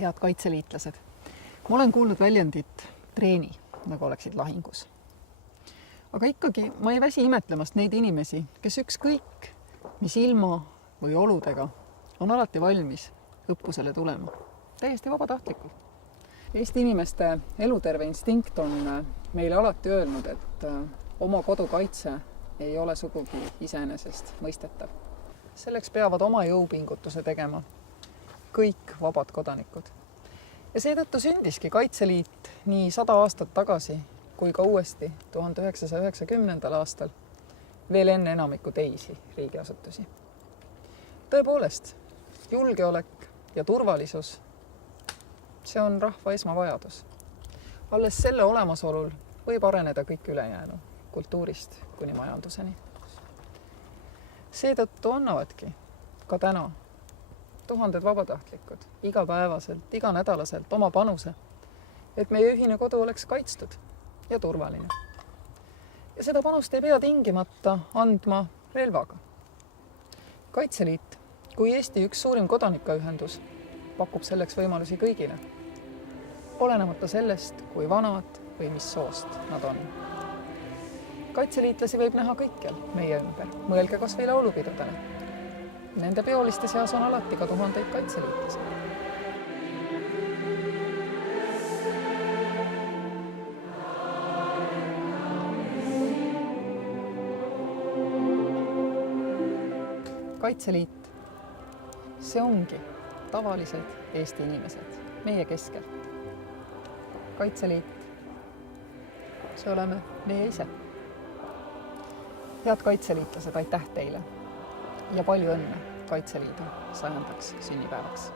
Head kaitseliitlased! Ma olen kuulnud väljendit treeni, nagu oleksid lahingus. Aga ikkagi ma ei väsi imetlemast neid inimesi, kes ükskõik, mis ilma või oludega on alati valmis õppusele tulema. Täiesti vabatahtlikult. Eesti inimeste eluterve instinkt on meile alati öelnud, et oma kodu kaitse ei ole sugugi iseenesest mõistetav. Selleks peavad oma jõupingutuse tegema kõik vabad kodanikud. Ja seetõttu sündiski Kaitseliit nii 100 aastat tagasi kui ka uuesti 1990. aastal veel enne enamiku teisi riigiasutusi. Tõepoolest, julgeolek ja turvalisus, see on rahva esmavajadus. Alles selle olemasolul võib areneda kõik ülejäänu, kultuurist kuni majanduseni. Seetõttu annavadki ka täna tuhanded vabatahtlikud igapäevaselt, iganädalaselt oma panuse, et meie ühine kodu oleks kaitstud ja turvaline. Ja seda panust ei pea tingimata andma relvaga. Kaitseliit, kui Eesti üks suurim kodanikuühendus, pakub selleks võimalusi kõigile, olenemata sellest, kui vanad või mis soost nad on. Kaitseliitlasi võib näha kõikjal meie ümber, mõelge kas või laulupidudele. Nende peoliste seas on alati ka tuhandeid kaitseliitlasi. Kaitseliit, see ongi tavalised Eesti inimesed meie keskelt. Kaitseliit, see oleme meie ise. Head kaitseliitlased, aitäh teile! Ja palju õnne Kaitseliidu 100. sünnipäevaks!